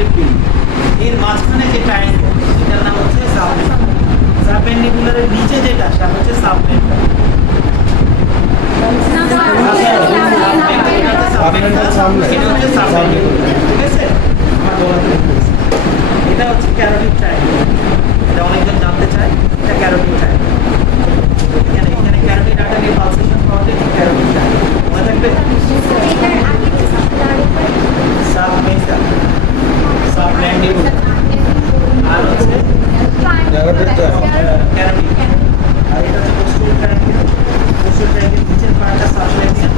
এর পিন, এর মাঝখানে যে ট্রায়াঙ্গেল এটার নাম হচ্ছে সাবমেন্ডিবুলারের নিচে যেটা সেটা হচ্ছে সাবমেন্টাল। এটা হচ্ছে ক্যারোটিড ট্রায়াঙ্গেল। এটা অনেকজন জানতে চায়, এটা ক্যারোটিড ট্রায়াঙ্গেল। এখানে ক্যারোটিড আর্টারি পালসেশন পাওয়া যায়, ক্যারোটিড ট্রায়াঙ্গেল মনে থাকবে। সাবমেন্টাল, সাবম্যান্ডিবুলার, আর হচ্ছে ক্যারোটিড, আর এটা হচ্ছে পোস্টেরিয়র ট্রায়াঙ্গেল। পোস্টেরিয়র ট্রায়াঙ্গেল নিচের পার্টটা সাবক্লেভিয়ান,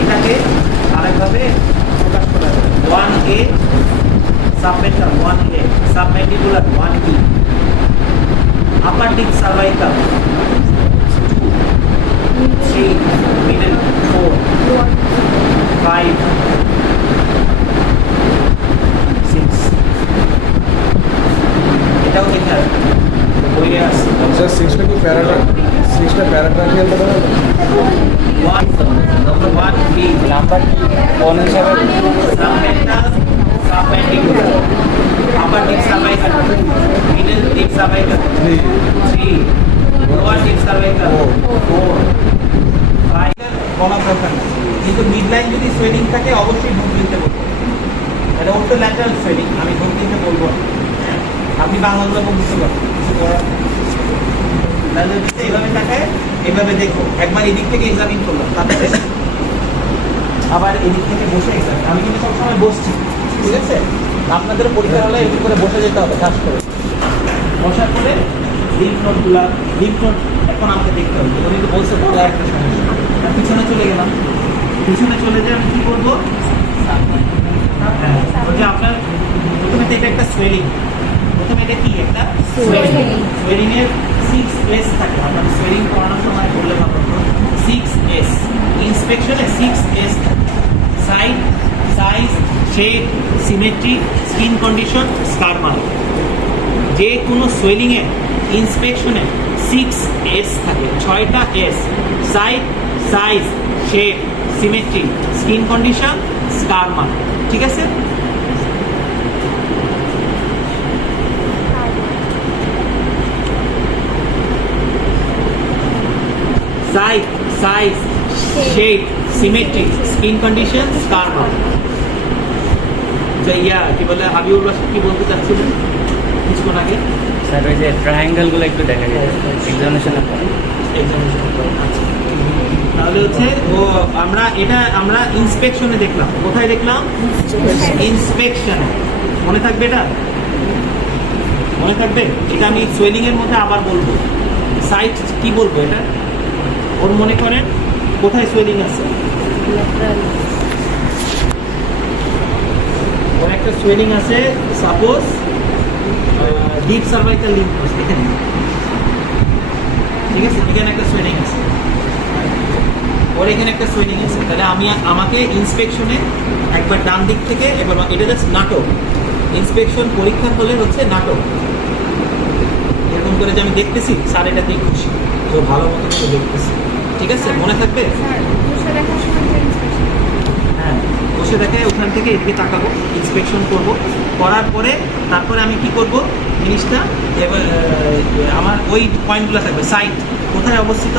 এটাকে আরেকভাবে প্রকাশ করা যায় 1A submental, 1A submandibular, 1B আপার ডিপ সার্ভাইকাল, 2 3 মিডল, 4 5 6। এটাও দেখে আসবে বইয়ে আছে। আচ্ছা, 6টা কি প্যারাটা, 6টা প্যারাট্রাকিয়াল বলা হবে? 1B নাম্বার কি কোন হিসাবে? Submental, submandibular, upper deep cervical, middle deep cervical 3, lower deep cervical 4 5। বলা দরকার না, কিন্তু মিড লাইন যদি সোয়েলিং থাকে অবশ্যই ঢোক দিতে বলবো। এটা ওর তো ল্যাটারাল সোয়েলিং, আমি ঢোক দিতে বলবো না। আপনি বাংলাগুলো বুঝতে পারবেন, কিছু করার তাহলে এইভাবে তাকায় এইভাবে দেখো। একবার এদিক থেকে এক্সামিন করলাম, তারপরে আবার এদিক থেকে বসে এক্সামিন। আমি কিন্তু সবসময় বসছি, ঠিক আছে? আপনাদের পরীক্ষা হলে এদিক করে বসে যেতে হবে, কাজ করে বসার পরে লিম্ফ নোটগুলা, লিম্ফ নোট এখন আমাকে দেখতে হবে। উনি তো বলছে বড় একটা সমস্যা, পিছনে চলে গেলাম। পিছনে চলে যে আমি কি করবো, হ্যাঁ যে আপনার প্রথমে তো এটা একটা সোয়েলিং, প্রথমে এটা কি একটা সোয়েলিং, সোয়েলিং এর 6S থাকে। আপনার সোয়েলিং করানোর সময় বললে ভালো, 6S ইন্সপেকশনে 6S থাকে। Size, size, shape, symmetry, skin condition, scar mark. যে কোনো সোয়েলিংয়ে ইন্সপেকশনে 6S থাকে, 6টা S। Size, size, shape, symmetry, skin condition, scar mark, ঠিক আছে? Size, size, shape, symmetry, skin condition, scar mark. Yeah কি বলে, হাবিবুর রশিদ কি বলতে চাচ্ছিলেন কিছুক্ষণ আগে? স্যার ওই যে ট্রায়াঙ্গেলগুলো একটু দেখা যায় এক্সামিনেশনের পরে। আচ্ছা, তাহলে হচ্ছে ও আমরা ইন্সপেকশনে দেখলাম। কোথায় দেখলাম? ইন্সপেকশনে। মনে থাকবে এটা? মনে থাকবে? এটা আমি সোয়েলিং এর মধ্যে আবার বলবো। সাইট কি বলবো এটা? ওর মনে করেন কোথায় সোয়েলিং আছে? ওর একটা সোয়েলিং আছে, suppose deep cervical lymph node, এখানে, ঠিক আছে? এখানে একটা সোয়েলিং আছে, ওর এখানে একটা সোয়েলিং আছে। তাহলে আমাকে ইন্সপেকশনে একবার ডান দিক থেকে, এবার এটা জাস্ট নাটক, ইন্সপেকশন পরীক্ষার হলে হচ্ছে নাটক। এরকম করে যে আমি দেখতেছি, স্যার এটা দিয়ে খুশি, তো ভালো মতো করে দেখতেছি, ঠিক আছে? মনে থাকবে? হ্যাঁ, বসে দেখে ওখান থেকে এদিকে তাকাবো, ইন্সপেকশন করব, করার পরে তারপরে আমি কি করব জিনিসটা, এবার আমার ওই পয়েন্টগুলো থাকবে। সাইট কোথায় অবস্থিত?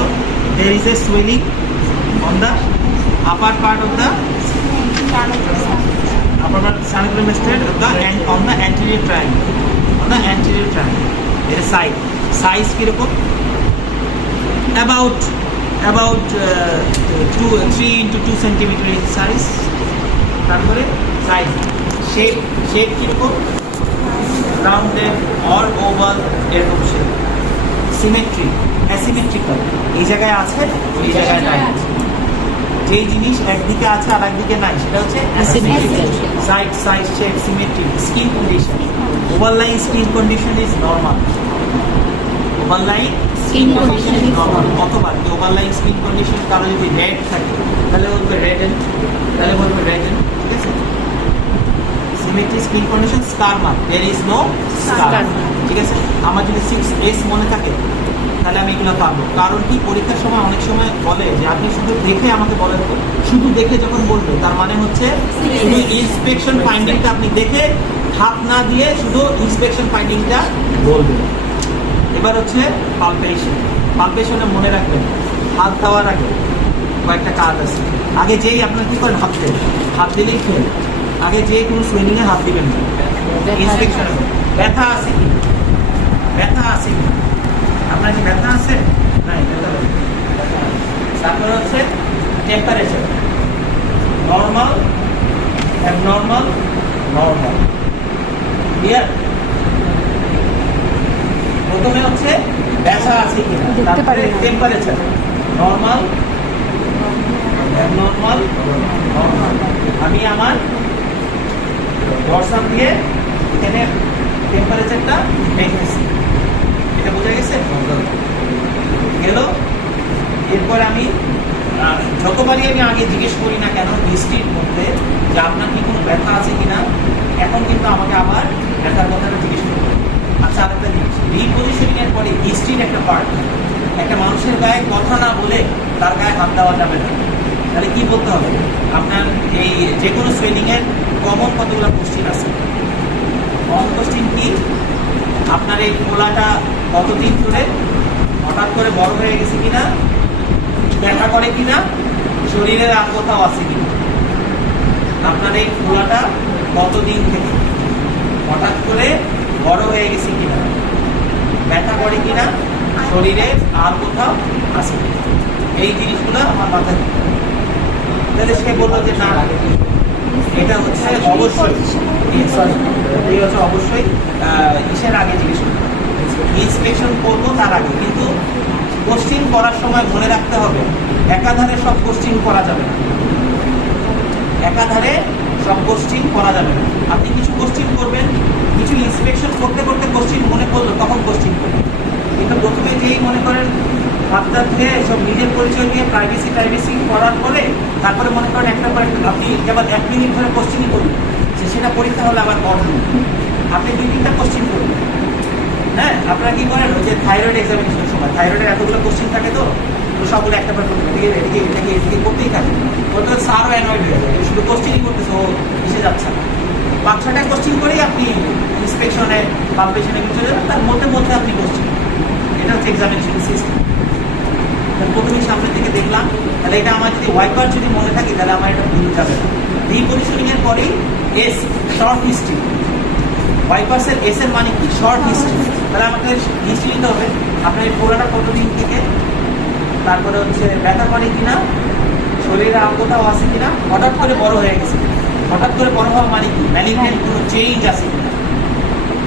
There is a swelling on the upper part of the upper part cerebellum state of the and on the anterior triangle, on the anterior triangle. এর সাইজ কিরকম? about 3 into 2 centimeter in size. তারপরে size, shape কিরকম? Rounded or oval, এরকম shape. Symmetry, asymmetrical, এই জায়গায় আছে, ওই জায়গায় নাই। যে জিনিস একদিকে আছে আর একদিকে নাই সেটা হচ্ছে asymmetrical. Side, size, shape, symmetry, skin condition. Overlying skin condition is normal. Overlying skin condition is normal. অথবা ওভারলাইং স্কিন কন্ডিশন কারো যদি রেড থাকে তাহলে বলবে রেডেন, তাহলে বলবে রেডেন, ঠিক আছে? Symmetry, skin condition, scar mark, there is no scar, ঠিক আছে? আমার যদি 6S মনে থাকে তাহলে আমি এগুলো পারবো। কারণ কি, পরীক্ষার সময় অনেক সময় বলে যে আপনি শুধু দেখে আমাকে বলেন তো, শুধু দেখে যখন বলবে তার মানে হচ্ছে শুধু ইন্সপেকশন ফাইন্ডিংটা আপনি দেখে হাত না দিয়ে শুধু ইন্সপেকশন ফাইন্ডিংটা বলবেন। এবার হচ্ছে পালপেশন। পালপেশনে মনে রাখবেন হাত দেওয়ার আগে কয়েকটা কাজ আছে। আগে যেই আপনার কি করেন, হাত দেন, হাত দিলেই ফেল। আগে যে কোনো সুইমিংয়ে হাত দিবেন না। ইন্সপেকশন ব্যথা আছে কি, ব্যথা আছে কি, আপনার কি ব্যথা আছে? নাই, ব্যথা নেই। তারপরে হচ্ছে temperature, normal, abnormal, normal. Clear? প্রথমে হচ্ছে ব্যথা আছে কিনা, তারপরে টেম্পারেচার, নর্মাল, অ্যাবনর্মাল, নর্মাল। আমি আমার ডরসাম দিয়ে এখানে টেম্পারেচারটা দেখতেছি, এটা বোঝা গেছে? গেল। এরপর আমি যতবারই আমি আগে জিজ্ঞেস করি না কেন হিস্ট্রির মধ্যে যে আপনার কি কোনো ব্যথা আছে কিনা, এখন কিন্তু আমাকে আবার ব্যথার কথাটা জিজ্ঞেস করবে। আচ্ছা, আরেকটা জিনিস, রিপজিশনিং এর পরে হিস্ট্রির একটা পার্ট। একটা মানুষের গায়ে কথা না বলে তার গায়ে হাত দেওয়া যাবে না। তাহলে কি বলতে হবে? আপনার এই যে কোনো ট্রেনিংয়ের কমন কতগুলো কোশ্চিন আছে। কমন কোশ্চিন কি? আপনার এই ফোলাটা কতদিন ধরে, হঠাৎ করে বড় হয়ে গেছে কিনা, ব্যথা করে কিনা, শরীরের আর কোথাও আছে কিনা। আপনার এই ফোলাটা কতদিন থেকে হঠাৎ করে বড় হয়ে গেছে কিনা, ব্যথা করে কিনা, শরীরে আর কোথাও আছে কিনা। এই জিনিসগুলো আমার মাথায় থাকে। তাহলে সে বললো যে না, এটা হচ্ছে অবশ্যই, এই হচ্ছে অবশ্যই ইসের আগে জিজ্ঞেস করতে হবে, ইন্সপেকশন করবো তার আগে। কিন্তু কোশ্চিন করার সময় মনে রাখতে হবে একাধারে সব কোশ্চিন করা যাবে না, একাধারে সব কোশ্চিন করা যাবে না। আপনি কিছু কোশ্চিন করবেন, কিছু ইন্সপেকশন করতে করতে কোশ্চিন মনে পড়লো তখন কোশ্চিন করবেন। কিন্তু প্রথমে যেই মনে করেন হাতটা ধুয়ে সব নিজের পরিচয় নিয়ে প্রাইভেসি করার পরে তারপরে মনে করেন একটা পর একটা আপনি আবার 1 মিনিট ধরে কোশ্চিনই করবেন, সেটা পরীক্ষা হলে আবার পড়বেন। আপনি 2-3টা কোশ্চিন করবেন। হ্যাঁ, আপনারা কি করেন, ওই যে থাইরয়েড এক্সামিনেশনের সময় থাইরয়েডের এতগুলো কোশ্চিন থাকে, তো সবগুলো একটা পর এদিকে করতেই থাকে। ওটা স্যারও অ্যানয়েড হয়ে যায়, শুধু কোশ্চিনই করতেছে, ও এসে যাচ্ছে না। 5-6টা কোশ্চিন করেই আপনি ইন্সপেকশনে পাবলিশনে কিছু তার মধ্যে আপনি কোশ্চিন। এটা হচ্ছে এক্সামিনেশন সিস্টেম। প্রথমে সামনের দিকে দেখলাম, তাহলে এটা আমার যদি ওয়াইপার যদি মনে থাকে তাহলে আমার এটা ভুল যাবে না। রিপজিশনিং এর পরেই এস, শর্ট হিস্ট্রি। ওয়াইপার্সের এস এর মানে কি? Short history. তাহলে আমাকে হিস্ট্রি নিতে হবে আপনার এই ফোলাটা কতদিন থেকে, তারপরে হচ্ছে ব্যথা করে কিনা, শরীরে আর কোথাও আছে কিনা, হঠাৎ করে বড় হয়ে গেছে। হঠাৎ করে বড় হওয়া মানে কি? ম্যালিগন্যান্ট কোনো চেঞ্জ আছে কিনা।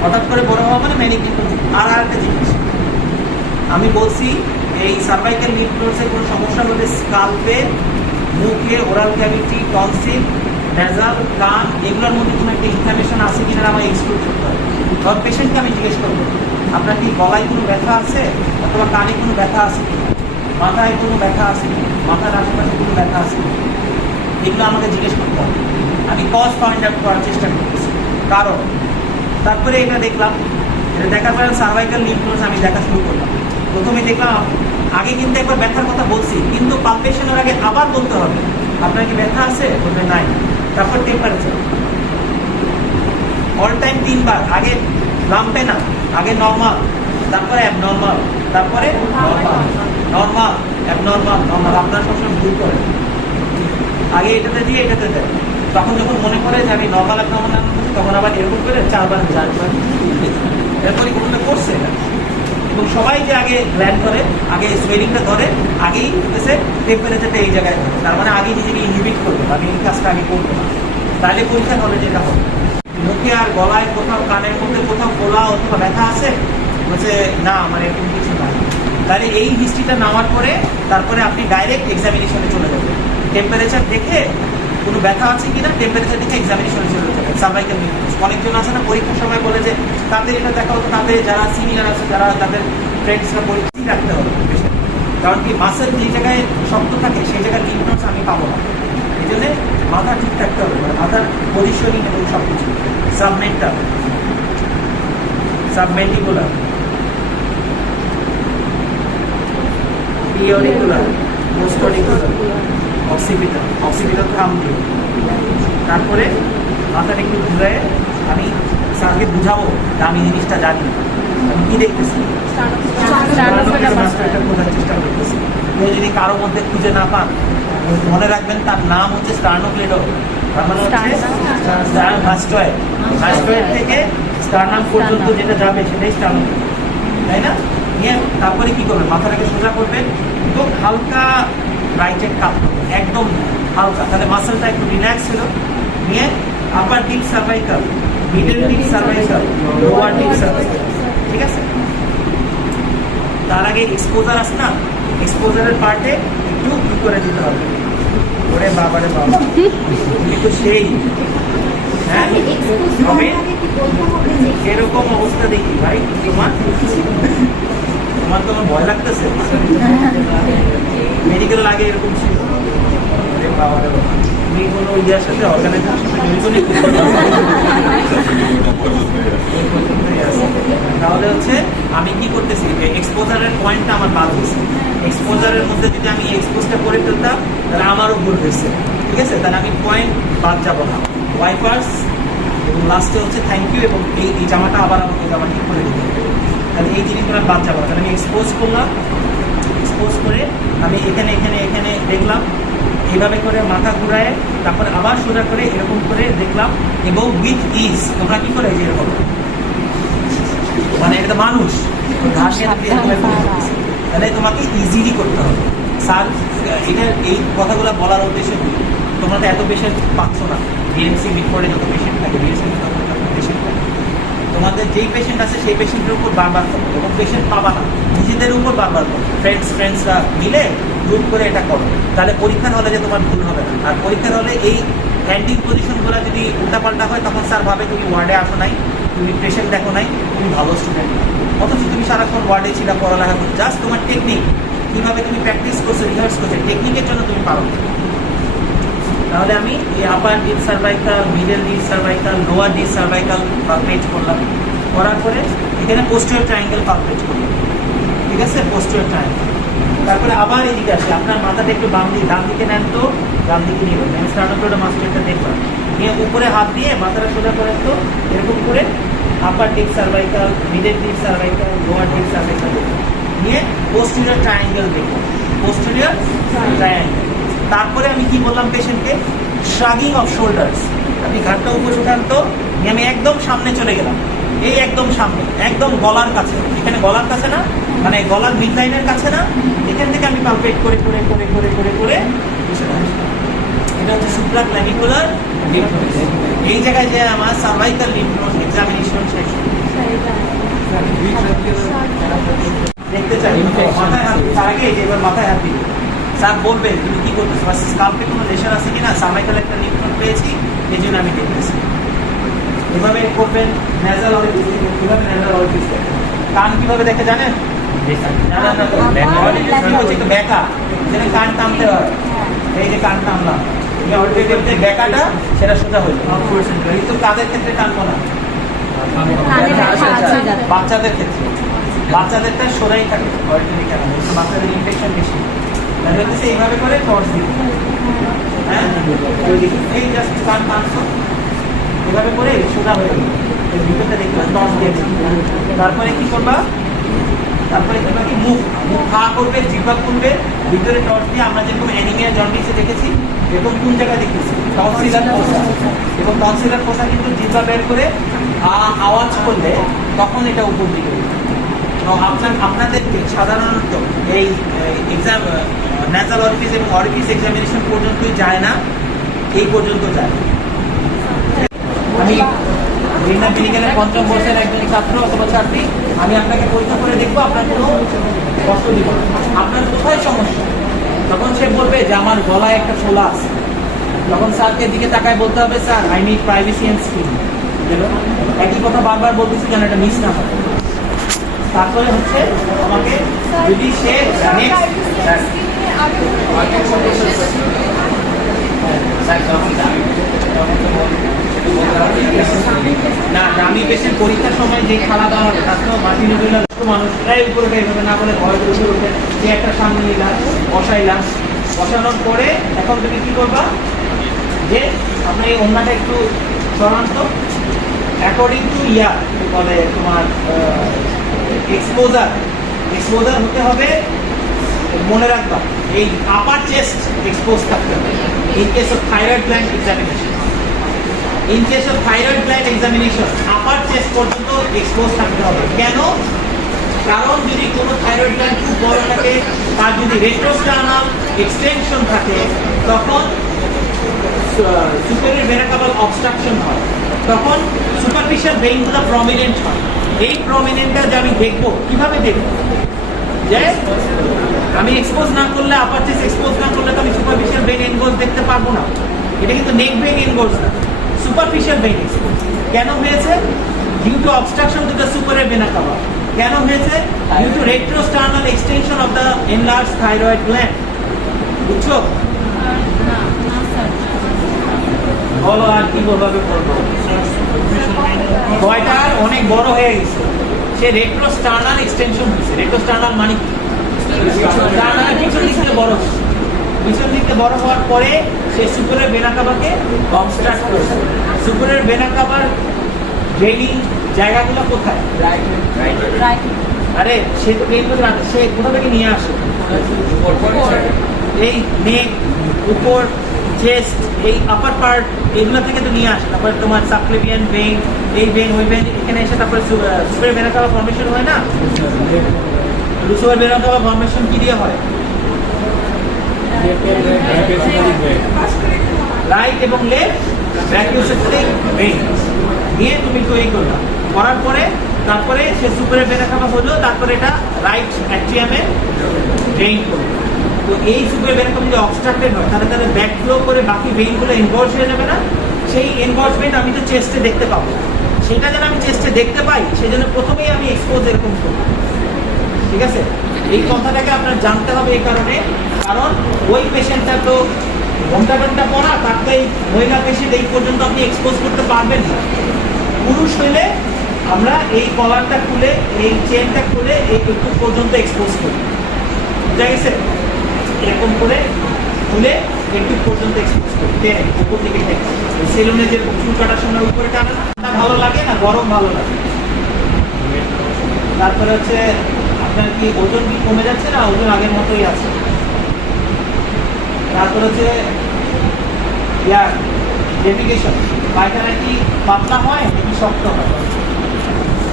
হঠাৎ করে বড় হওয়া মানে ম্যালিগন্যান্ট। আর একটা জিনিস আমি বলছি, এই সার্ভাইকাল লিড নোডসের কোনো সমস্যা হলে স্কাল্পে, মুখে, ওরাল ক্যাভিটি, টনসিল, নেজাল, কান, এগুলোর মধ্যে কোনো একটা ইনফ্লামেশন আছে কিনা আমার এক্সক্লুড করতে হবে। তবে পেশেন্টকে আমি জিজ্ঞেস করবো আপনার কি গলায় কোনো ব্যথা আছে, অথবা কানে কোনো ব্যথা আছে কিনা, মাথায় কোনো ব্যথা আছে কিনা, মাথার আশেপাশে কোনো ব্যথা আছে কিনা, এগুলো আমাকে জিজ্ঞেস করতে হবে। আমি কজ ফাইন্ড আউট করার চেষ্টা করতেছি। কারণ তারপরে এটা দেখলাম, এটা দেখার পরে সার্ভাইকাল লিড নোডস আমি দেখা শুরু করলাম। প্রথমে দেখলাম, আগে কিন্তু একবার ব্যথার কথা বলছি, কিন্তু পালপেশনের আগে আবার বলতে হবে আপনার কি ব্যথা আছে, বলবে নাই। তারপর টেম্পারেচার, অল টাইম 3 বার। আগে লাম্পে না, আগে নর্মাল, তারপরে অ্যাবনর্মাল, তারপরে নর্মাল, অ্যাবনর্মাল, নর্মাল। আপনারা সবসময় ভুল করেন, আগে এটাতে দিয়ে এটাতে দেয়। তখন যখন মনে করে যে আমি নর্মাল অ্যাবনর্মাল তখন আবার এরকম করে 4 বার এরপরই কোনটা করছে না। এবং সবাই যে আগে গ্ল্যান্ড করে, আগে সোয়েলিংটা ধরে, আগেই হতেছে টেম্পারেচারটা এই জায়গায় ধরে, তার মানে আগে নিজেকে ইনহিবিট করবে, আমি এই কাজটা আগে করবো না। তাহলে পরীক্ষা হলে যেটা হবে, মুখে আর গলায় কোথাও, কানের মধ্যে কোথাও ফোলা অথবা ব্যথা আছে, বলছে না আমার এরকম কিছু নাই। তাহলে এই হিস্ট্রিটা নেওয়ার পরে তারপরে আপনি ডাইরেক্ট এক্সামিনেশনে চলে যাবেন। টেম্পারেচার দেখে কোনো ব্যথা আছে কিনা, টেম্পারেচার দেখে এক্সামিনেশনে চলে যাবেন। সার্ভাইকাল লিড নোডস অনেকজন আছে না, পরীক্ষার সময় বলে যে তাদের এটা দেখা হতো, তাদের যারা সিনিয়র আছে, যারা তাদের ফ্রেন্ডসরা পরীক্ষা রাখতে হবে। কারণ কি, মাসেল যে জায়গায় শক্ত থাকে সেই জায়গায় লিড নোডস আমি পাবো না। এই জন্য মাথা ঠিক থাকতে হবে, মানে মাথার পজিশনিং এবং সব কিছু। Submental, submandibular, pre auricular, post auricular, occipital, occipital thumb দিয়ে। তারপরে মাথাটা একটু ঘুরায় আমি স্যারকে বুঝাবো যে আমি জিনিসটা জানি। আমি কি দেখতেছি? মাস্টারটা খোঁজার চেষ্টা করতেছি। কেউ যদি কারোর মধ্যে খুঁজে না পান, মনে রাখবেন তার নাম হচ্ছে স্টার্নোক্লেডন, তার মানে হচ্ছে মাস্টয়েড। মাস্টয়েড থেকে স্টার্নাম পর্যন্ত যেটা যাবে সেটাই স্টার্নোক্লেডন, তাই না? নিয়ে তারপরে কি করবেন? মাথাটাকে সোজা করবেন এবং হালকা রাইটে কাপ, একদম হালকা, তাহলে মাসেলটা একটু রিল্যাক্স হলো। নিয়ে upper deep cervical, middle deep cervical, lower deep cervical, ঠিক আছে? তার আগে এক্সপোজার আছে না, এক্সপোজারের পার্টে একটু কি করে দিতে হবে। ওরে বাবারে বাবা, কিন্তু সেই হ্যাঁ হবে এরকম অবস্থা দেখি ভাই। তোমার তোমার তোমার ভয় লাগতেছে? মেডিকেল আগে এরকম ছিল? ওরে বাবারে বাবা, তুমি কোনো ইয়ার সাথে অর্গানাইজেশনের সাথে জড়িত নেই? তাহলে হচ্ছে আমি কি করতেছি, এক্সপোজারের পয়েন্টটা আমার বাদ হয়েছে। এক্সপোজারের মধ্যে যদি আমি এক্সপোজটা করে ফেলতাম তাহলে আমারও ভুল হয়েছে, ঠিক আছে? তাহলে আমি পয়েন্ট বাদ যাবো না। ওয়াইপার্স এবং লাস্টে হচ্ছে থ্যাংক ইউ, এবং এই জামাটা আবার আমাকে জামা ঠিক করে দিতে হবে। তাহলে এই জিনিসগুলো বাদ যাবো না। তাহলে আমি এক্সপোজ করলাম, এক্সপোজ করে আমি এখানে এখানে এখানে দেখলাম, এইভাবে করে মাথা ঘুরায়, তারপরে আবার সোজা করে এরকম করে দেখলাম, এবং উইথ ইজ তোমরা কি করে যে এরকম, মানে এটা তো মানুষ ঘাসে তাহলে তোমাকে ইজিলি করতে হবে। স্যার এটা এই কথাগুলো বলার উদ্দেশ্যে তোমরা তো এত পেশেন্ট পাচ্ছ না। ডিএমসি মিটফোর্ডে যত পেশেন্ট থাকে, ডিএমসি পেশেন্ট থাকে, তোমাদের যেই পেশেন্ট আছে সেই পেশেন্টের উপর বারবার করো, এবং পেশেন্ট পাবা না, নিজেদের উপর বারবার করো। ফ্রেন্ডসরা মিলে গ্রুপ করে এটা করো, তাহলে পরীক্ষার হলে যে তোমার ভুল হবে না। আর পরীক্ষার হলে এই হ্যান্ডিং পজিশনগুলো যদি উল্টাপাল্টা হয়, তখন স্যার ভাবে তুমি ওয়ার্ডে আসো নাই, তুমি পেশেন্ট দেখো নাই, তুমি ভালো স্টুডেন্ট, অথচ তুমি সারাক্ষণ ওয়ার্ডে ছিল, পড়ালেখা করো। জাস্ট তোমার টেকনিক কীভাবে তুমি প্র্যাকটিস করছো, রিহার্স করছো, টেকনিকের জন্য তুমি পারো। তাহলে আমি এই upper deep cervical, middle deep cervical, lower deep cervical palpate করলাম, করার পরে এখানে পোস্টেরিয়র ট্রায়াঙ্গেল পালপেট করলাম, ঠিক আছে? Posterior triangle. তারপরে আবার এদিকে আসি, আপনার মাথাটা একটু ডান দিকে নেন, তো ডান দিকে নিয়ে নেবেন, স্টার্নোক্লেডন মাসেলটা দেখলাম, নিয়ে উপরে হাত দিয়ে মাথাটা সোজা করেন, তো এরকম করে upper deep cervical, middle deep cervical, lower deep cervical নিয়ে পোস্টেরিয়র ট্রায়াঙ্গেল দেখলাম, পোস্টেরিয়র ট্রায়াঙ্গেল। তারপরে আমি কি বললাম পেশেন্টকে? Shrugging off shoulders. আপনি ঘাটটা উপরে উঠান, তো আমি একদম সামনে চলে গেলাম, এই একদম সামনে, একদম গলার কাছে, এখানে গলার কাছে না, মানে গলার মিড লাইনের কাছে না, এখান থেকে আমি পালপেট করে করে করে করে করে করে এটা হচ্ছে সুপ্রা ক্ল্যাভিকুলার লিম্ফ নোড। এই জায়গায় যে আমার সার্ভাইকাল লিম্ফ নোড এক্সামিনেশন শেষ। দেখতে চাই মাথায় হাত, তার আগে যে এবার মাথায় হাত দিবে, স্যার বলবে তুমি কি করতেছো, বা স্কাল্পে কোনো লেশন আছে কিনা, সার্ভাইকাল একটা লিম্ফ নোড পেয়েছি, এই জন্য আমি দেখতেছি। এভাবে করবেন। নেজাল অরিফিস, কিভাবে নেজাল অরিফিস দেখেন? কান কিভাবে দেখে জানেন? জানেন না তো? একটু ব্যাকা, যেন কান টানতে হয়, এই যে কান টানলাম, যে ব্যাকাটা সেটা সোজা হয়ে যাবে, কিন্তু কাদের ক্ষেত্রে টানবো না, বাচ্চাদের ক্ষেত্রে। বাচ্চাদেরটা সোজাই থাকে, বাচ্চাদের ইনফেকশন বেশি, তাহলে হচ্ছে এইভাবে করে টর্চ দিব। হ্যাঁ, এই জাস্ট কান টানছো, এভাবে করে সোজা হয়ে গেল, এর ভিতরটা দেখবে টর্চ দিয়ে। তারপরে কি করবা? তারপরে কি মুখ হা করবে, জিহ্বা খুলবে, ভিতরে টর্চ দিয়ে। আমরা যেরকম অ্যানিমিয়া জন্ডিসে দেখেছি, এরকম কোন জায়গায় দেখতেছি? টনসিলার ফোসা। এবং টনসিলার ফোসা কিন্তু জিহ্বা বের করে আওয়াজ করলে তখন এটা উপর দিকে। আপনাদেরকে সাধারণত এই এক্সাম ন্যাসাল অরিফিস এবং অরিফিস এক্সামিনেশন পর্যন্তই যায় না, এই পর্যন্ত যায়। আমি রিনা মেডিকেলের ৫ম বর্ষের একজন ছাত্র অথবা ছাত্রী, আমি আপনাকে পরীক্ষা করে দেখবো, আপনার কোনো কষ্ট দিব না। আপনার কোথায় সমস্যা, তখন সে বলবে যে আমার গলায় একটা ফোলা আছে, তখন স্যারকে দিকে তাকায় বলতে হবে, sir I need privacy and skin. একই কথা বারবার বলতেছি যেন এটা মিস না হয়। তারপরে হচ্ছে আমাকে যদি সে নেক্সট না, দামি পেশেন্ট পরীক্ষার সময় যে খাওয়া দাওয়া হবে তার তো মাটি নিউরোলার মানুষরাই উপরে এইভাবে না বলে ভয় করে উপরে যে একটা সামনে নিলাম, বসাইলাম, বসানোর পরে এখন তুমি কি করবা যে আমরা এই অন্যটা একটু সরান্ত অ্যাকর্ডিং টু বলে তোমার এক্সপোজার হতে হবে। মনে রাখবা এই আপার চেস্ট এক্সপোজ থাকতে হবে in case of thyroid gland examination. In case of thyroid gland examination upper chest পর্যন্ত এক্সপোজ থাকতে হবে। কেন? কারণ যদি কোনো থাইরয়েড গ্ল্যান্ড খুব বড় থাকে, তার যদি রেট্রোস্টার্নাল এক্সটেনশন থাকে, তখন সুপেরিয়র ভেনা কাভাল অবস্ট্রাকশন হয়, তখন সুপারফিশিয়াল ভেইনগুলো প্রমিনেন্ট হয়। এই প্রমিনেন্টটা যে আমি দেখবো, কিভাবে দেখবো? যে আমি এক্সপোজ না করলে, আপার চেস্ট এক্সপোজ না করলে তো আমি সুপারফিশিয়াল ভেইন এনগোজ দেখতে পারবো না। এটা কিন্তু নেক ভেইন এনগোজ না, সুপারফিশিয়াল ভেইন এক্সপোজ। কেন হয়েছে? Due to obstruction to the superior vena cava. কেন হয়েছে? Due to retrosternal extension of the enlarge thyroid gland. বুঝছো? বলো আর কি বলবে বলবো। ভয়টার অনেক বড় হয়ে গেছে, সে রেট্রোস্টার্নাল এক্সটেনশন হয়েছে। রেট্রোস্টার্নাল মানে কি? স্টার্নাল পিছন দিক থেকে বড়, পিছন দিক থেকে বড় হওয়ার পরে সে সুপেরিয়র ভেনা কাভাকে অবস্ট্রাক্ট করেছে। সুপেরিয়র ভেনা কাভার ড্রেনিং জায়গাগুলো কোথায়? আরে সে তো ড্রেন করে সে কোথা থেকে নিয়ে আসে? এই নেক, উপর, চেস্ট, এই আপার পার্ট, এগুলো থেকে তো নিয়ে আসে। তারপরে তোমার সাবক্লেভিয়ান ভেইন, এই ভেইন ওই ভেইন এখানে এসে তারপরে সুপেরিয়র ভেনা কাভা ফর্মেশন হয় না? সুপেরিয়র ভেনা কাভা ফর্মেশন কি দিয়ে হয়? রাইট এবং লেফট ভ্যাকিউসেপ্টিক ভেইন দিয়ে তুমি তৈরি করলা। করার পরে তারপরে সে সুপেরিয়র ভেনা কাভা হলো, তারপরে এটা রাইট অ্যাট্রিয়ামে ড্রেইন করলো। তো এই সুপেরিয়র ভেনা কাভা যদি অবস্ট্রাক্টেড হয়, তাহলে তাহলে ব্যাক ফ্লো করে বাকি ভেইনগুলো এনগর্জ হয়ে যাবে না? সেই এনগর্জমেন্ট আমি তো চেস্টে দেখতে পাবো। সেটা যেন আমি চেস্টে দেখতে পাই, সেই জন্য প্রথমেই আমি এক্সপোজ এরকম করবো। ঠিক আছে? এই কথাটাকে আপনার জানতে হবে এই কারণে, কারণ ওই পেশেন্টটা তো ঘন্টা ঘন্টা পড়া, তাকে মহিলা পেশেন্ট এই পর্যন্ত আপনি এক্সপোজ করতে পারবেন না। পুরুষ হইলে আমরা এই কলারটা খুলে, এই চেনটা খুলে এই একটু পর্যন্ত এক্সপোজ করি। বুঝা গেছে? এরকম করে খুলে একটু পর্যন্ত এক্সপোজ করি, টেনে উপর দিকে টেনে। সেলুনে যে চুল কাটার সময় উপরে টানা না, ভালো লাগে না? গরম ভালো লাগে। তারপরে হচ্ছে আপনার কি ওজন কি কমে যাচ্ছে না ওজন আগের মতোই আছে? তারপর হচ্ছে ডেফিকেশন, পায়খানা কি পাতলা হয় নাকি শক্ত হয়?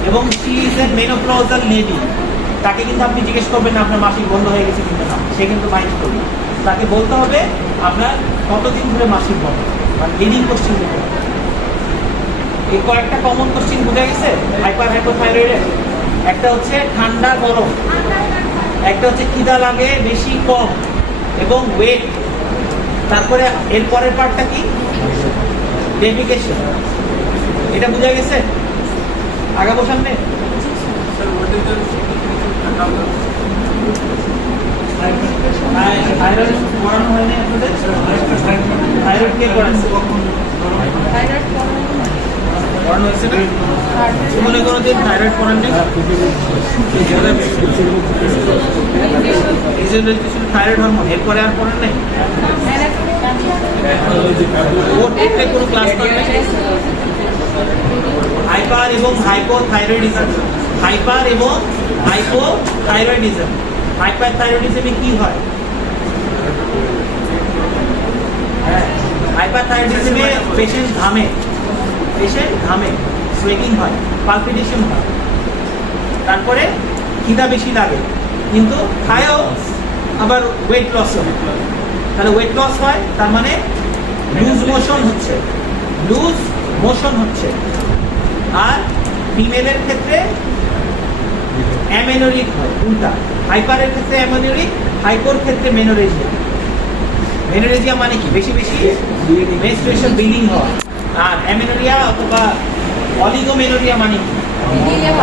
এবং she is a menopausal lady, তাকে কিন্তু আপনি জিজ্ঞেস করবেন না আপনার মাসিক বন্ধ হয়ে গেছে কিন্তু না, সে কিন্তু মাইন্ড করবে। তাকে বলতে হবে আপনার কতদিন ধরে মাসিক বন্ধ, মানে লিডিং কোশ্চিন দিতে হবে। এই কয়েকটা কমন কোশ্চিন বোঝা গেছে হাইপোথাইরয়েডের। একটা হচ্ছে ঠান্ডা গরম, একটা হচ্ছে খিদা লাগে বেশি কম, এবং ওয়েট। তারপরে এর পরের পার্টটা কি? ডেফিকেশন। এটা বোঝা গেছে? আগাবো সামনে। থাইরয়েড পড়ানো হয়নি আপনাদের? থাইরয়েড কে পড়াচ্ছে? পড়ানো হয়েছে না? মনে করো যে থাইরয়েড পড়ান নেই, থাইরয়েড হরমোন, এরপরে আর পড়ান নেই? কোনো ক্লাস হাইপার এবং হাইপোথাইরয়েডিজম। হাইপার এবং হাইপোথাইরয়েডিজম। হাইপারথাইরয়েডিজমে কি হয়? হাইপারথাইরয়েডিজমে পেশেন্ট ঘামে, সোয়েটিং হয়, পালপিটেশন হয়, তারপরে খিদা বেশি লাগে, কিন্তু খায়ও, আবার ওয়েট লস হয়। তাহলে ওয়েট লস হয়, তার মানে লুজ মোশন হচ্ছে। আর ফিমেলের ক্ষেত্রে অ্যামেনোরিক হয়, উল্টা। হাইপারের ক্ষেত্রে অ্যামেনোরিক, হাইপোর ক্ষেত্রে মেনোরেজিয়া। মেনোরেজিয়া মানে কি? বেশি মেনস্ট্রুয়েশন ব্লিডিং হয়। আর অ্যামেনোরিয়া অথবা অলিগোমেনোরিয়া মানে কি?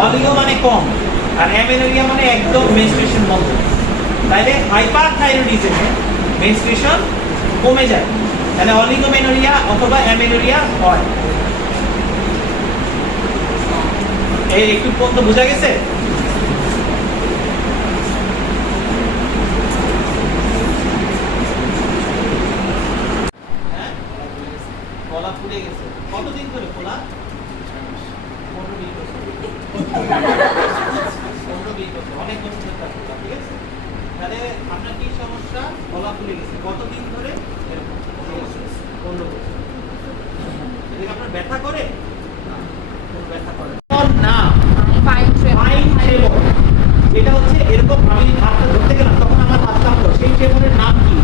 অলিগো মানে কম, আর অ্যামেনোরিয়া মানে একদম মেনস্ট্রুয়েশন বন্ধ। তাহলে হাইপারথাইরয়েডিজমে মেনস্ট্রুয়েশন কমে যায়, তাহলে অলিগোমেনোরিয়া অথবা অ্যামেনোরিয়া হয়। এই একটু পর্যন্ত বোঝা গেছে? হ্যাঁ, গলা ফুলে গেছে। কতদিন ধরে খোলা? 15-20 বছর। 15-20 বছর, অনেক বছর ধরে তার খোলা, ঠিক আছে? তাহলে আপনার কি সমস্যা? গলা ফুলে গেছে। কতদিন ধরে? এরকম 15 বছর। 15 বছর। এদিকে আপনার ব্যথা করে? কোনো ব্যথা করে না। Fine tremor. এটা হচ্ছে এরকম, আমি হাতটা ধরতে গেলাম তখন আমার হাত কাঁপলো। সেই ট্রেমরের নাম কি?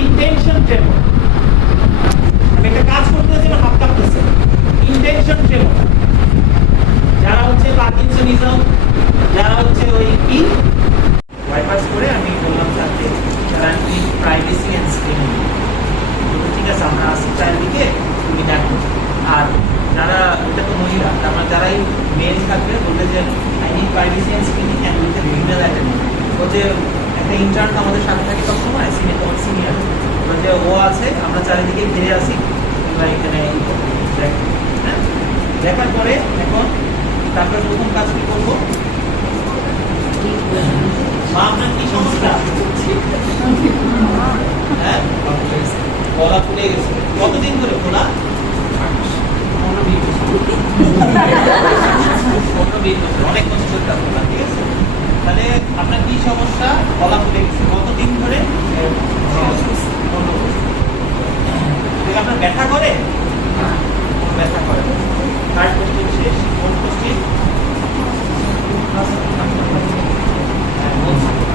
Intention tremor. আমি একটা কাজ করতেছি, আমার হাত কাঁপতেছে। Intention tremor. যারা হচ্ছে পার্কিনসনিজম, যারা হচ্ছে ওই কি ওয়াইপাস করে, আমি বললাম যাতে যারা প্রাইভেসি এন্ড স্ক্রিনিং, ঠিক আছে আমরা আসি চারিদিকে, তুমি দেখো। আর যারা এটা তো মহিলা, তারপর যারাই মেল থাকবে বলবে যে I need privacy and screening and with email attend. ও যে একটা ইন্টার্ন আমাদের সাথে থাকে সবসময়, সিনিয়র, যে ও আছে, আমরা চারিদিকে ঘিরে আসি, কিংবা এখানে হ্যাঁ দেখার পরে এখন তারপরে প্রথম কাজ কি করবো? মা আপনার কি সমস্যা? হ্যাঁ, গলা ফুলে গেছে। কতদিন ধরে খোলা? 15-20 বছর। 15-20 বছর, অনেক বছর ধরে তার খোলা, ঠিক আছে? তাহলে আপনার কি সমস্যা? গলা ফুলে গেছে। কতদিন ধরে? 15 বছর। আপনার ব্যথা করে? ব্যথা করে। থার্ড কোশ্চেন শেষ। কোন কোশ্চেন?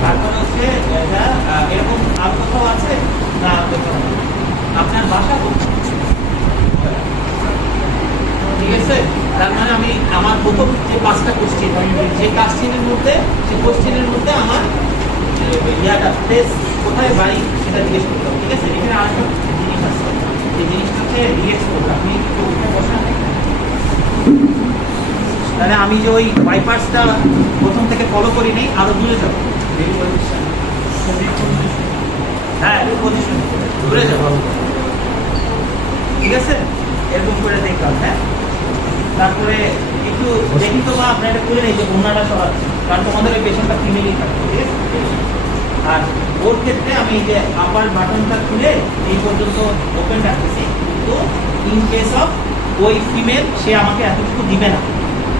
তারপরে হচ্ছে এরকম আর কোথাও আছে না? আপনার বাসা কোথায়? ঠিক আছে, তার মানে আমি আমার প্রথম যে 5টা কোশ্চেন, যে কোশ্চেনের মধ্যে আমার ইয়াটা প্লেস কোথায় বাড়ি সেটা জিজ্ঞেস করতে হবে, ঠিক আছে? এখানে আরেকটা জিনিস আছে, এই জিনিসটা হচ্ছে রিয়েক্ট করতে। আপনি বসা তাহলে আমি যে ওই ওয়াইপার্সটা প্রথম থেকে ফলো করি নেই, আরো দূরে যাবো। হ্যাঁ, পজিশন দূরে যাবো, ঠিক আছে? এরকম করে দেখলাম। হ্যাঁ, তারপরে একটু দেখি তো বা আপনার এটা করে নেই যে অন্যরা সব আছে, কারণ তোমাদের ওই পেশেন্টটা ফিমেলই থাকবে, ঠিক আছে? আর ওর ক্ষেত্রে আমি যে আপার বাটনটা খুলে এই পর্যন্ত ওপেন রাখতেছি, তো ইন কেস অফ ওই ফিমেল, সে আমাকে এতটুকু দিবে না,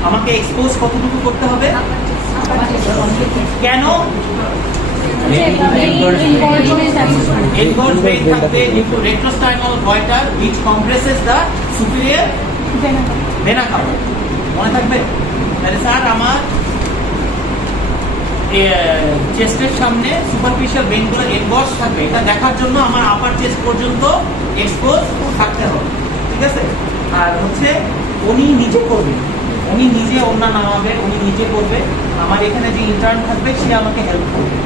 আমাকে এক্সপোজ কতটুকু করতে হবে? কেন? engorged vein থাকবে into retrosternal goiter which compresses the superior vena cava। মনে থাকবে? তাহলে স্যার আমার চেস্টের সামনে সুপারফিশিয়াল ভেইনগুলো এনগর্জ থাকবে, এটা দেখার জন্য আমার আপার চেস্ট পর্যন্ত এক্সপোজ থাকতে হবে, ঠিক আছে? আর হচ্ছে উনি নিজে করবে, উনি নিজে ওন্না নামাবে, উনি নিজে করবে। আমার এখানে যে ইন্টার্ন থাকবে সে আমাকে হেল্প করবে,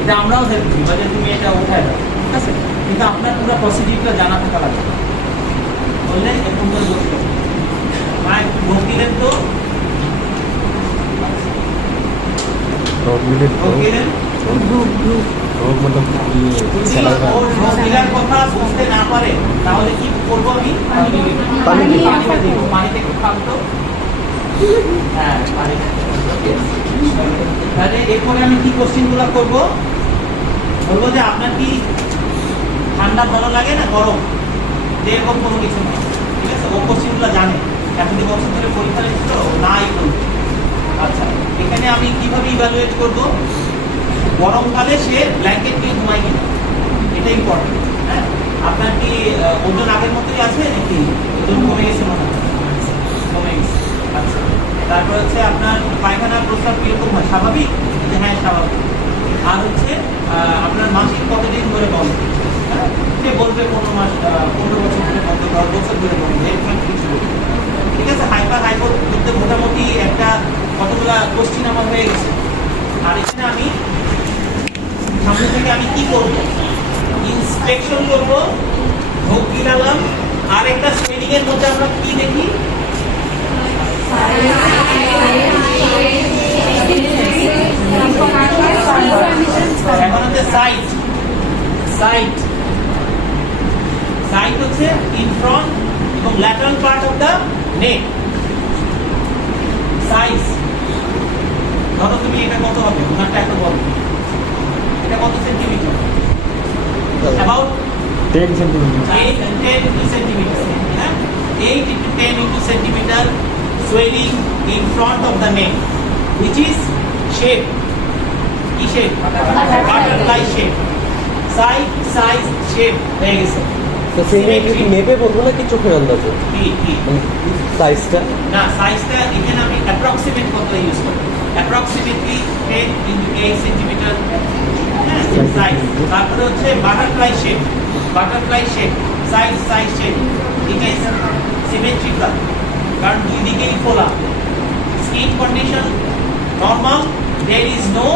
এটা আমরাও হেল্প করি, যে তুমি এটা উঠায় দাও, ঠিক আছে? কিন্তু আপনার পুরো প্রসিডিউরটা জানা থাকা লাগবে, বললে এরকম করে বলতে হবে। মা একটু ভোট দিলেন তো, কথা বুঝতে না পারে তাহলে কি করবো? আমি পানিতে একটু খাবো। হ্যাঁ, তাহলে এরপরে আমি কি কোশ্চেন গুলো করবো? বলবো যে আপনার কি ঠান্ডা ভালো লাগে না গরম, যে এরকম কোনো কিছু নেই, ঠিক আছে? ও কোশ্চেন গুলো জানে, এতদিন বছর ধরে পরীক্ষা দিচ্ছিল নাই বলবে। আচ্ছা, এখানে আমি কিভাবে ইভ্যালুয়েট করবো? গরমকালে সে ব্ল্যাঙ্কেট নিয়ে ঘুমায় কিনা, এটা ইম্পর্টেন্ট। হ্যাঁ, আপনার কি ওজন আগের মতোই আছে নাকি ওজন কমে গেছে? মনে হয় কমে গেছে। আচ্ছা, তারপর হচ্ছে আপনার পায়খানা প্রস্রাব কিরকম হয়? স্বাভাবিক? হ্যাঁ, স্বাভাবিক। আর হচ্ছে আপনার মাসিক কতদিন ধরে বন্ধ? হ্যাঁ, সে বলবে 15 মাস, 15 বছর ধরে বন্ধ, 10 বছর ধরে বন্ধ, এরকম কিছু, ঠিক আছে? হাইপার হাইপোর করতে মোটামুটি একটা কতগুলা কোশ্চিন আমার হয়ে গেছে। আর এখানে আমি সামনে থেকে আমি কি করব? ইন্সপেকশন করব, ঢোক গিলালাম। আর একটা স্ক্রিনিং এর মধ্যে আমরা কি দেখি? এখন হচ্ছে সাইট। সাইট হচ্ছে ইন ফ্রন্ট এবং lateral part of the neck. 10 centimetre 8 to 10 into centimeter. Yeah? 8 into 10 into centimeter swelling in front of the neck, which is shape. কি shape? Butterfly shape. Size shape হয়ে গেছে। তো সেইটা কি মেপে বলবো নাকি চোখের আন্দাজে কি সাইজটা না সাইজটা এখানে আমি অ্যাপ্রক্সিমেট কত ইউজ করব অ্যাপ্রক্সিমেটলি 10 into 8 সেন্টিমিটার সাইজ তারপরে হচ্ছে বাটারফ্লাই শেপ সাইজ শেপ এটা ইজ সিমেট্রিক্যাল কারণ দুই দিকেই ফোলা skin condition normal there is no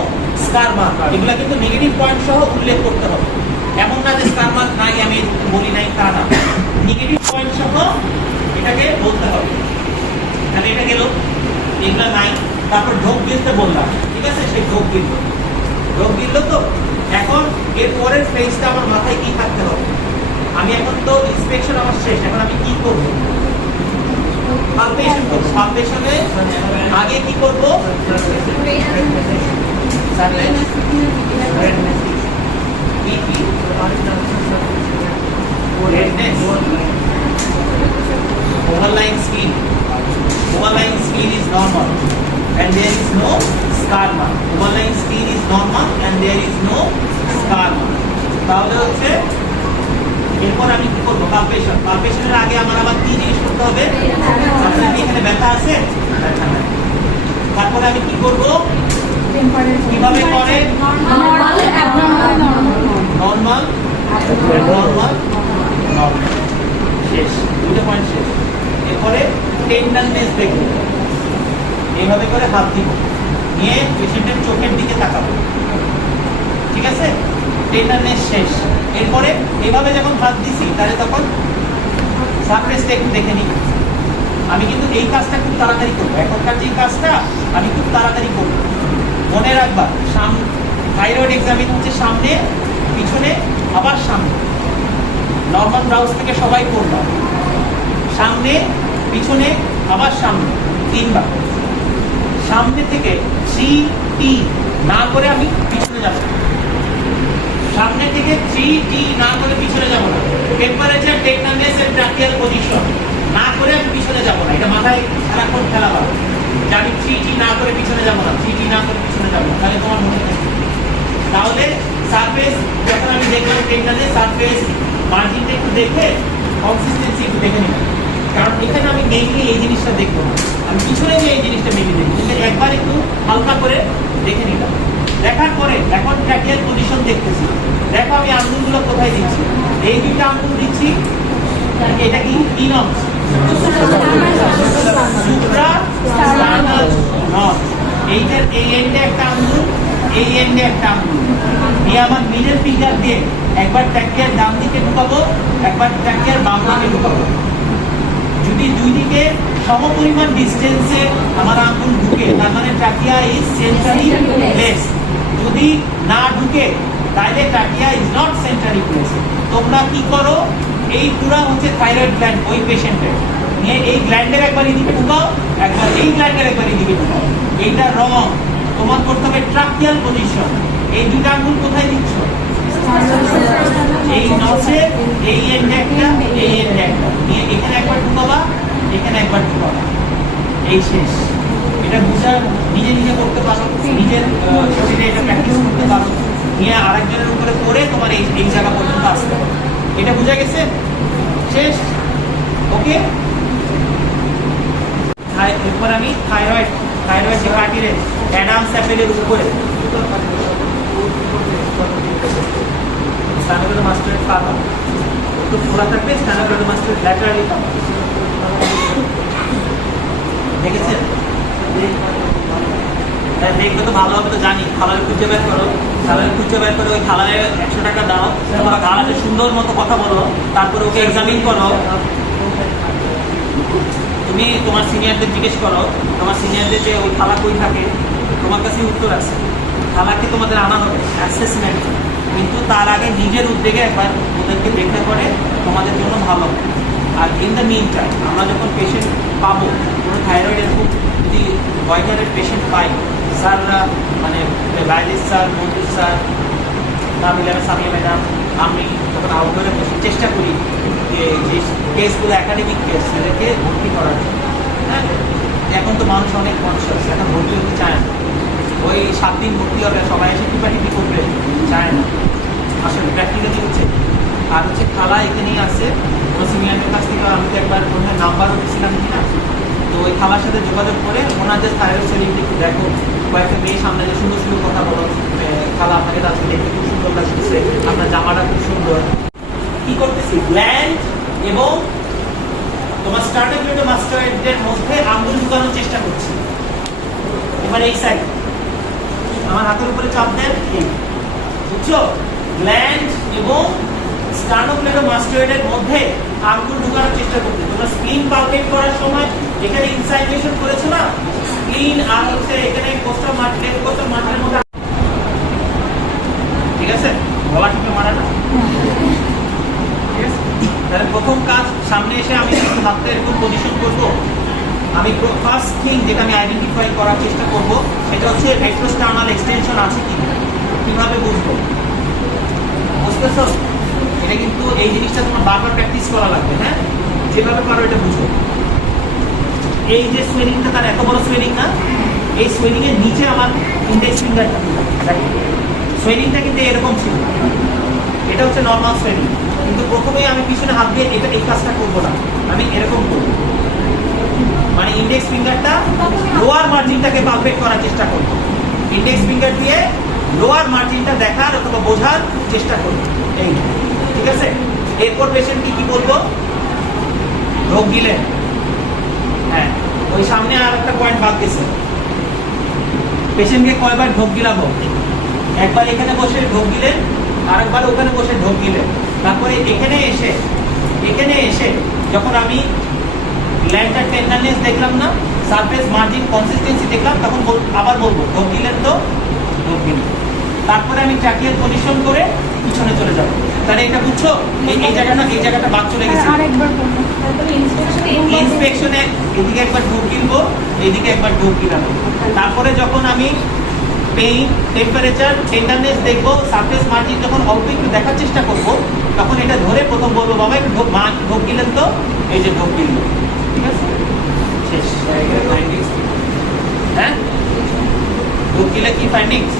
scar mark এগুলা কিন্তু নেগেটিভ পয়েন্ট সহ উল্লেখ করতে হবে এমন না যে স্কার মার্ক নাই আমি বলি নাই তা না নেগেটিভ পয়েন্ট সহ এটাকে বলতে হবে তাহলে এটা গেল এগুলা নাই তারপর ঢোক গিলতে বললাম ঠিক আছে সেই ঢোক গিললো তো এখন এর পরের ফেজটা আমার মাথায় কি থাকতে হবে আমি এখন তো ইন্সপেকশন আমার শেষ এখন আমি কি করবো পালপেশন করবো পালপেশনে আগে কি করবো overlying skin is normal and there is no scar mark overlying skin is normal and there is no scar mark তাহলে হচ্ছে এরপর আমি কি করবো পালপেশনের আগে আমার আবার কি জিনিস করতে হবে আপনার কি এখানে ব্যথা আছে তারপরে আমি কি করবো কিভাবে করে নরমাল শেষ দুটো পয়েন্ট শেষ এরপরে টেন্ডারনেস দেখবো এইভাবে করে হাত দিব নিয়ে পেশেন্টের চোখের দিকে তাকাবো ঠিক আছে টেন্ডারনেস শেষ এরপরে এইভাবে যখন হাত দিছি তাহলে তখন সারফেসটা একটু দেখে নিই আমি কিন্তু এই কাজটা খুব তাড়াতাড়ি করবো এখনকার যে কাজটা আমি খুব তাড়াতাড়ি করবো মনে রাখবা থাইরয়েড এক্সামিন হচ্ছে সামনে পিছনে আবার সামনে নর্মাল ব্রাউজ থেকে সবাই করবা সামনে পিছনে আবার সামনে তিনবার সামনে থেকে CT না করে আমি পিছনে যাব সামনে থেকে 3T না করে পিছনে যাব না টেম্পারেচার টেকনামেস এন্ড ট্রাকিয়াল পজিশন না করে আমি পিছনে যাব না এটা মাথায় সারাক্ষণ খেলাবা আমি 3T না করে পিছনে যাব না 3T না করে পিছনে যাব না তাহলে তোমার মনে থাকবে তাহলে সারফেস যখন আমি দেখলাম টেকনামেস সারফেস মার্জিনটা একটু দেখে কনসিস্টেন্সি একটু দেখে নিলাম কারণ এখানে আমি মেইনলি এই জিনিসটা দেখবো না আমি পিছনে যে এই জিনিসটা মেইনলি দেখবো কিন্তু একবার একটু হালকা করে দেখে নিলাম দেখার পরে এখন ট্র্যাকিয়াল পজিশন দেখতেছি দেখো আমি আঙ্গুলগুলো কোথায় দিচ্ছি এই দুইটা আঙ্গুল দিচ্ছি এটা কি নাম সুপ্রা স্টার্নাল নট এইটার এই এন্ডে একটা আঙ্গুল এই এন্ডে একটা আঙ্গুল নিয়ে আমার মিডল ফিঙ্গার দিয়ে একবার ট্র্যাকিয়ার ডান দিকে ঢুকাবো একবার ট্র্যাকিয়ার বাম দিকে ঢুকাবো যদি দুই দিকে সমপরিমাণ ডিসটেন্সে আমার আঙ্গুল ঢুকে তার মানে ট্রাকিয়া ইজ সেন্ট্রালি প্লেস যদি না ঢুকে তাহলে trachea is not centrally place তোমরা কি করো এই পুরো হচ্ছে থাইরয়েড গ্ল্যান্ড ওই পেশেন্টের নিয়ে এই গ্ল্যান্ডের একবার এদিকে ঢুকাও একবার এই গ্ল্যান্ডের একবার এদিকে ঢুকাও এইটা রং তোমার করতে হবে ট্রাকিয়াল পজিশন এই দুইটা আঙ্গুল কোথায় দিচ্ছ এই নসে এই এন্ডে একটা এই এন্ডে একটা নিয়ে এখানে একবার ঢুকাবা এখানে একবার ঢুকাবা এই শেষ এটা বুঝা নিজে করতে পারো নিজের শরীরে এটা প্র্যাকটিস করতে পারো নিয়ে আরেকজনের উপরে পড়ে তোমার এই জায়গা পর্যন্ত আসতে হবে এটা বুঝা গেছে শেষ ওকে এরপর আমি থাইরয়েড যে কার্টিলেজ অ্যাডামস অ্যাপেলের উপরে স্টানোক্লেডোমাস্টোয়েড পাতা একটু খোলা থাকবে স্টানোক্লেডোমাস্টোয়েড ল্যাটারালি পাতা দেখেছেন দেখবে তো ভালো হবে তো জানি খালারে খুঁজে বের করো ওই খালারে 100 টাকা দাও তোমার খালারে সুন্দর মতো কথা বলো তারপরে ওকে এক্সামিন করো তুমি তোমার সিনিয়রদের জিজ্ঞেস করো তোমার সিনিয়রদের যে ওই খালা কই থাকে তোমার কাছে উত্তর আছে খালাকে তোমাদের আনা হবে অ্যাসেসমেন্ট কিন্তু তার আগে নিজের উদ্যোগে একবার ওদেরকে দেখলে পরে তোমাদের জন্য ভালো আর ইন দ্য মিন টাইম আমরা যখন পেশেন্ট পাবো কোনো থাইরয়েড এরকম যদি গয়টারের পেশেন্ট পাই স্যাররা মানে রাজেশ স্যার মঞ্জুর স্যার তামিলা সামিয়া ম্যাডাম আমি যখন আউটডোরে চেষ্টা করি যে কেসগুলো একাডেমিক কেস সেটাকে ভর্তি করার জন্য। হ্যাঁ, এখন তো মানুষ অনেক কনসিয়াস, এখন ভর্তি হতে চায় না। ওই 7 দিন ভর্তি হবে, সবাই এসে টিপাটিপি করবে, চায় না। আসলে প্র্যাকটিক্যালি হচ্ছে। আর হচ্ছে খালা এখানেই আছে, সিনিয়রের কাছ থেকে আমি তো একবার মনে হয় নাম্বারও দিয়েছিলাম কিনা, তো ওই খালার সাথে যোগাযোগ করে ওনাদের থাইরয়েড সেলিংটা একটু দেখো, কয়েকটা মেয়ে সামনে যে সুন্দর সুন্দর কথা বলো, খালা আপনাকে আজকে দেখতে খুব সুন্দর লাগতেছে, আপনার জামাটা খুব সুন্দর। কি করতেছি, গ্ল্যান্ড এবং তোমার স্টার্টের মধ্যে আঙ্গুল ঢুকানোর চেষ্টা করছি। এবার এই সাইড আমার হাতের উপরে চাপ দেন, বুঝছো? গ্ল্যান্ড এবং স্টার্নোক্লেডোমাস্টোয়েডের মধ্যে আঙ্গুল ঢুকানোর চেষ্টা করতে। তোমরা স্প্লিন পালপেট করার সময় এখানে ইনসাইনেশন করেছো না, স্প্লিন আর হচ্ছে এখানে কোস্টাল মার্টিনের মধ্যে, ঠিক আছে? গলা টিপে মারা না, ঠিক আছে? তাহলে প্রথম কাজ, সামনে এসে আমি হাতটা এরকম পজিশন করবো। আমি ফার্স্ট থিং যেটা আমি আইডেন্টিফাই করার চেষ্টা করব সেটা হচ্ছে রেট্রোস্টার্নাল এক্সটেনশন আছে কি, কিভাবে বুঝবো? বুঝতেছো? এটা কিন্তু এই জিনিসটা তোমার বারবার প্র্যাকটিস করা লাগবে। হ্যাঁ, যেভাবে পারো এটা বুঝো। এই যে সোয়েলিংটা, তার এত বড় সোয়েলিং না, এই সোয়েলিং এর নিচে আমার ইন্ডেক্স ফিঙ্গারটা, সোয়েলিংটা কিন্তু এরকম ছিল, এটা হচ্ছে নর্মাল সোয়েলিং। কিন্তু প্রথমেই আমি পিছনে হাত দিয়ে এটা এই কাজটা করবো না, আমি এরকম করবো, মানে ইন্ডেক্স ফিঙ্গারটা লোয়ার মার্জিনটাকে পারফেক্ট করার চেষ্টা করবো। ইন্ডেক্স ফিঙ্গার দিয়ে লোয়ার মার্জিনটা দেখার অথবা বোঝার চেষ্টা করবো, এই, ঠিক আছে? এরপর পেশেন্টকে কি বলবো, ঢোক দিলেন। হ্যাঁ, ওই সামনে আর একটা পয়েন্ট বাদ গেছে, পেশেন্টকে কয়বার ঢোক দিলাম? একবার এখানে বসে ঢোক দিলেন, আরেকবার ওখানে বসে ঢোক দিলেন। তারপরে এখানে এসে যখন আমি গ্ল্যান্ডার টেন্ডারনেস দেখলাম না, সারফেস মার্জিন কনসিস্টেন্সি দেখলাম, তখন আবার বলবো ঢোক দিলেন তো, ঢোক দিলেন। তারপরে আমি ট্র্যাকিয়াল পজিশন করে পিছনে চলে যাব। তাহলে এটা বুঝছো? এই জায়গাটা বাদ চলে গেছে। ইন্সপেকশনে এদিকে একবার ঢোক গিলবো, এইদিকে একবার ঢোক গিলাবো। তারপরে যখন আমি পেইন, টেম্পারেচার, টেন্ডারনেস দেখবো, সারফেস মার্জিন যখন অল্প একটু দেখার চেষ্টা করবো, তখন এটা ধরে প্রথম বলবো বাবা একটু ঢোক গিলেন তো, এই যে ঢোক গিলবো, ঠিক আছে? শেষ। হ্যাঁ, ঢোক গিলে কি ফাইন্ডিংস?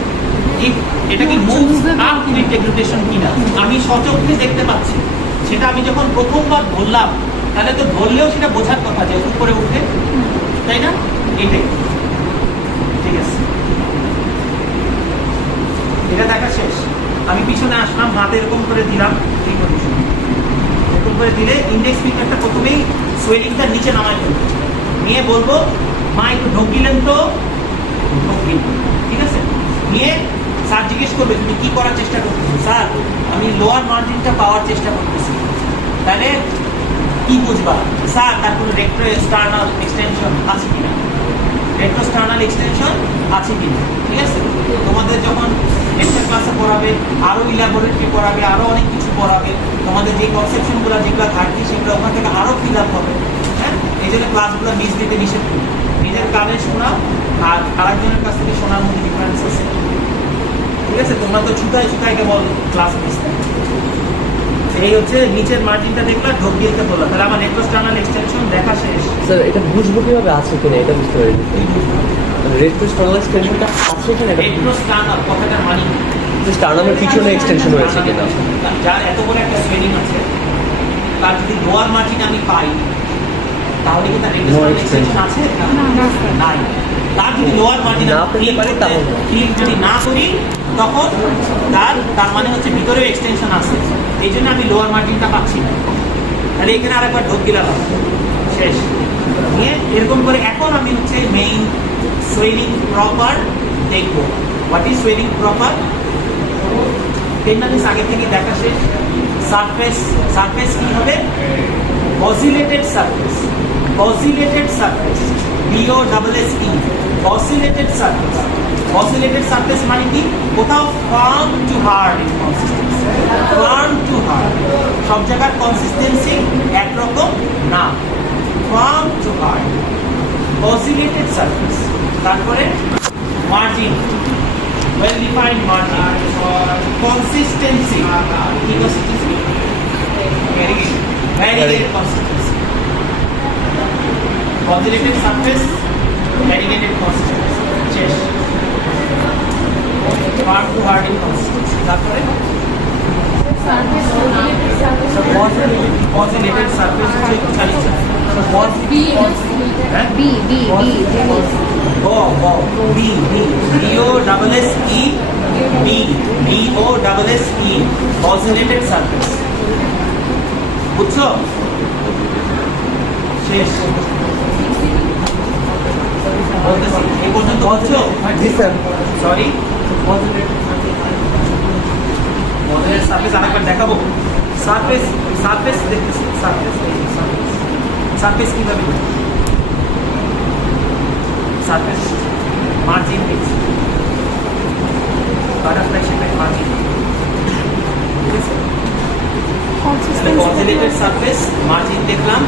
এটা কি মুভস আপ টু ইন্টিগ্রেশন কিনা আমি সচক্ষে দেখতে পাচ্ছি, সেটা আমি যখন প্রথমবার ধরলাম, তাহলে তো ধরলেও সেটা বোঝার কথা যে উপরে উঠে, তাই না? এটাই, ঠিক আছে? এটা দেখা শেষ। আমি পিছনে আসলাম, হাত এরকম করে দিলাম, এই পজিশন এরকম করে দিলে ইন্ডেক্স ফিঙ্গারটা প্রথমেই সোয়েলিংটার নিচে নামায় ফেলবো, নিয়ে বলবো মা একটু ঢোক দিলেন তো, ঢোক দিলেন, ঠিক আছে? নিয়ে স্যার জিজ্ঞেস করবে তুমি কি করার চেষ্টা করতেছো? স্যার আমি লোয়ার মার্জিনটা পাওয়ার চেষ্টা করতেছি। তাহলে কি বুঝবা? স্যার তার কোনো রেট্রোস্টার্নাল এক্সটেনশন আছে কিনা, রেট্রোস্টার্নাল এক্সটেনশন আছে কিনা, ঠিক আছে? তোমাদের যখন লেকচার ক্লাসে পড়াবে, আরো ইলাবোরেটরি পড়াবে, আরো অনেক কিছু পড়াবে, তোমাদের যে কনসেপশনগুলো যেগুলো ঘাটতি সেগুলো ওখান থেকে আরো ফিল আপ হবে। হ্যাঁ, এই জন্য ক্লাসগুলো মিস দিতে নিষেধ করি। নিজের কানে শোনা আর আরেকজনের কাছ থেকে শোনার মধ্যে ডিফারেন্স আছে, ঠিক আছে? তোমরা তো ছুটায় কেবল ক্লাস মিস। এই হচ্ছে নিচের মার্জিনটা দেখলা, ঢোক দিতে বললাম, তাহলে আমার রেট্রোস্টার্নাল এক্সটেনশন দেখা শেষ। স্যার এটা বুঝবো কিভাবে আছে কিনা এটা বুঝতে পারি। রেট্রোস্টার্নাল এক্সটেনশনটা আছে কিনা, রেট্রোস্টার্নাল কথাটার মানে স্টার্নামের পিছনে এক্সটেনশন হয়েছে কিনা, যার এত বড় একটা সোয়েলিং আছে, তার যদি লোয়ার মার্জিন আমি পাই, তাহলে কি তার রেট্রোস্টার্নাল এক্সটেনশন আছে? নাই। তার যদি লোয়ার মার্জিন না পেতে পারি, তাহলে ফিল যদি না করি, তখন তার মানে হচ্ছে ভিতরেও এক্সটেনশন আছে, এই জন্য আমি লোয়ার মার্জিনটা পাচ্ছি না। তাহলে এখানে আরেকবার ঢোক দিলাম, শেষ। নিয়ে এরকম করে এখন আমি হচ্ছে মেইন সোয়েলিং প্রপার দেখবো। What is swelling proper? Tenderness আগে থেকে দেখা শেষ। সারফেস কি হবে? Bosselated surface, BOSSE, bosselated surface. Bosselated surface মানে কি? কোথাও firm to hard in consistency, firm to hard, সব জায়গার কনসিস্টেন্সি একরকম না, firm to hard, bosselated surface. তারপরে margin, well defined margin. Consistency. কি consistency? Variegated consistency. Consolidated surface, variegated consistency. Chest. Firm to hardening consistency. তারপরে consolidated surface হচ্ছে খালি হ্যাঁ B-O-S-S-E consolidated surface বুঝছো শেষ বলতেছি এই পর্যন্ত বুঝছো জি স্যার সরি মডেলের সারফেস আরেকবার দেখাবো সারফেস দেখতেছি সারফেস কিভাবে সারফেস মার্জিন দেখছি বাটারফ্লাই শেপের মার্জিন ঠিক আছে consolidated surface margin দেখলাম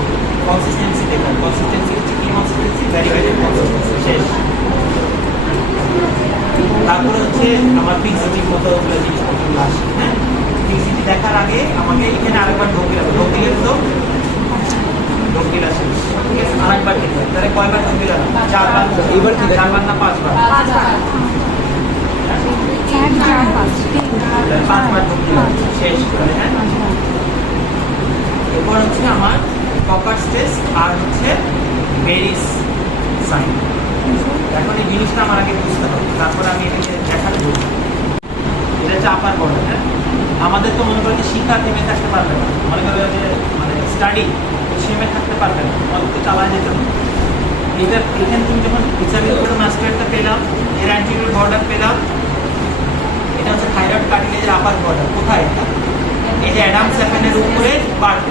consistency দেখলাম consistency হচ্ছে কি consistency variegated consistency শেষ তারপরে হচ্ছে আমার ফিক্সিটি মতো জিনিসপত্রগুলো আসে হ্যাঁ ফিক্সিটি দেখার আগে আমাকে এখানে আরেকবার ঢোক দিলে তো ঢোক দিলা শেষ ঠিক আছে আরেকবার দেখবে তাহলে কয়বার ঢোক দিলা 4 বার এবার কি 4 বার না 5 বার 5 বার ঢোক দিলা শেষ করে হ্যাঁ এরপর হচ্ছে আমার কপার স্ট্রেস আর হচ্ছে মেরিস সাইন এখন এই জিনিসটা আমার আগে বুঝতে হবে তারপরে আমি এটাকে দেখাতে বলবো এটা হচ্ছে আপার বর্ডার হ্যাঁ আমাদের তো মনে করি যে শিক্ষা থেমে থাকতে পারবে না মনে করবে যে মানে স্টাডি থেমে থাকতে পারবে না আমাদের তো চালায় যেতে হবে এটা এখানে তুমি যখন হিসাবের উপরে মাস্টারটা পেলাম এর অ্যান্টিরিয়র বর্ডার পেলাম এটা হচ্ছে থাইরয়েড কার্টিলেজের আপার বর্ডার কোথায় এটা এই যে অ্যাডাম স্যাপেনের উপরে পার্ট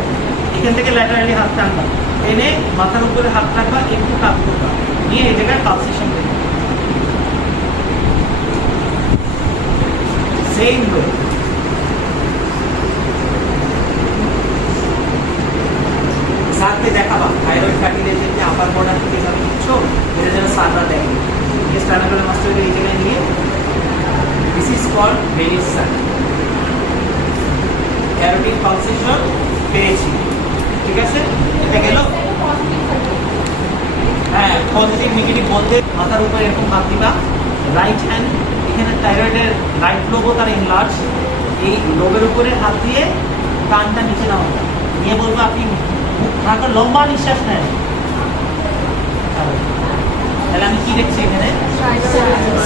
এখান থেকে ল্যাটারালি হাত টানবা টেনে মাথার উপরে হাত রাখবা একটু কাপ করবা নিয়ে এই জায়গায় পালসেশন দেবে সেম ওয়ে সাথে দেখাবা থাইরয়েড কার্টিলেজের যে আপার বর্ডার থেকে যাবে কিচ্ছু এটা যেন সাররা দেখে এই স্ট্যান্ডার্ড মাস্টারকে এই জায়গায় নিয়ে this is called Berry's sign carotid pulsation পেয়েছি ঠিক আছে এটা গেল হ্যাঁ পজিটিভ নেগেটিভ বলতে মাথার উপরে এরকম হাত দিবা রাইট হ্যান্ড এখানে থাইরয়েডের রাইট লোব তার ইনলার্জ এই লোবের উপরে হাত দিয়ে কানটা নিচে নাও নিয়ে বলবো আপনি মুখ লম্বা নিঃশ্বাস নেন তাহলে আমি কি দেখছি এখানে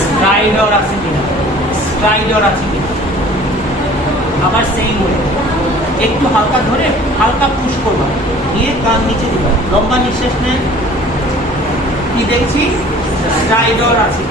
স্ট্রাইডর আছে কিনা আবার সেই ওয়ে একটু হালকা ধরে হালকা পুশ করবা নিয়ে কান নিচে দিবা লম্বা নিঃশ্বাস নেন কি দেখছি স্ট্রাইডর আছে